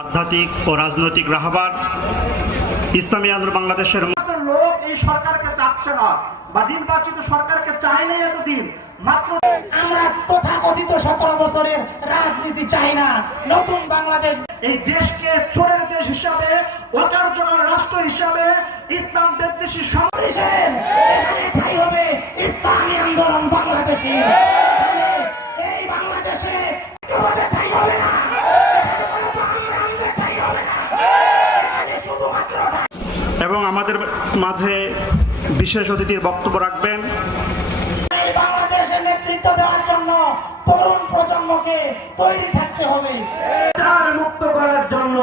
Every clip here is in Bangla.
আধ্যাত্মিক ও রাজনৈতিক রাহবার ইসলামী আন্দোলন বাংলাদেশের লোক এই সরকারকে চাচ্ছে না বা নির্বাচিত সরকারকে চায় না এতদিন। মাত্র আমরা তথাকথিত 17 বছরের রাজনীতি চাই না, নতুন বাংলাদেশ। এই দেশকে চোরের দেশ হিসাবে, অকার্যকর রাষ্ট্র হিসাবে, ইসলাম বিদ্বেষী সমাবেশের এখানে ঠাঁই হবে ইসলামী আন্দোলন বাংলাদেশে। এই বাংলাদেশে কেবল ঠাঁই হবে না, এবং আমাদের মাঝে বিশেষ অতিথির বক্তব্য রাখবেন। এই বাংলাদেশের নেতৃত্ব দেওয়ার জন্য তরুণ প্রজন্মকে তৈরি থাকতে হবে। মুক্ত করার জন্য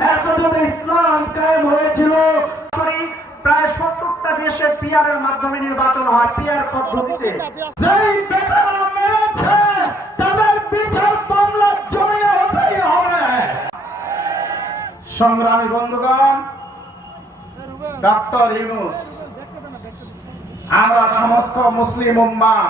হেফাজতে ইসলাম কায়েম হয়েছিল। প্রায় 70টা দেশে পিআরের মাধ্যমে নির্বাচন হয়, পিআর পদ্ধতিতে। যেই বেকাররা মেরেছে তাদের বিচার মামলা জড়িয়ে হতেই হবে। সংগ্রামী বন্ধুগণ, ডক্টর ইউনূস, আমরা সমস্ত মুসলিম উম্মাহ